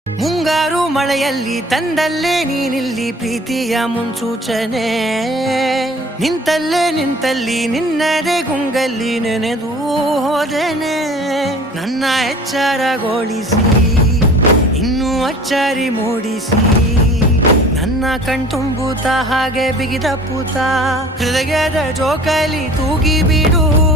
ಮುಂಗಾರು ಮಳೆಯಲ್ಲಿ ತಂದಲ್ಲೇ ನೀನಿಲ್ಲಿ ಪ್ರೀತಿಯ ಮುನ್ಸೂಚನೆ, ನಿಂತಲ್ಲಿ ನಿನ್ನದೇ ಗುಂಗಲ್ಲಿ ನೆನೆದು ಹೋದೆನೆ. ನನ್ನ ಎಚ್ಚರಗೊಳಿಸಿ ಇನ್ನೂ ಅಚ್ಚರಿ ಮೂಡಿಸಿ, ನನ್ನ ಕಣ್ತುಂಬುತ್ತ ಹಾಗೆ ಬಿಗಿದ ಪೂತ ಹೃದಯದ ಜೋಕಾಲಿ ತೂಗಿ ಬಿಡು.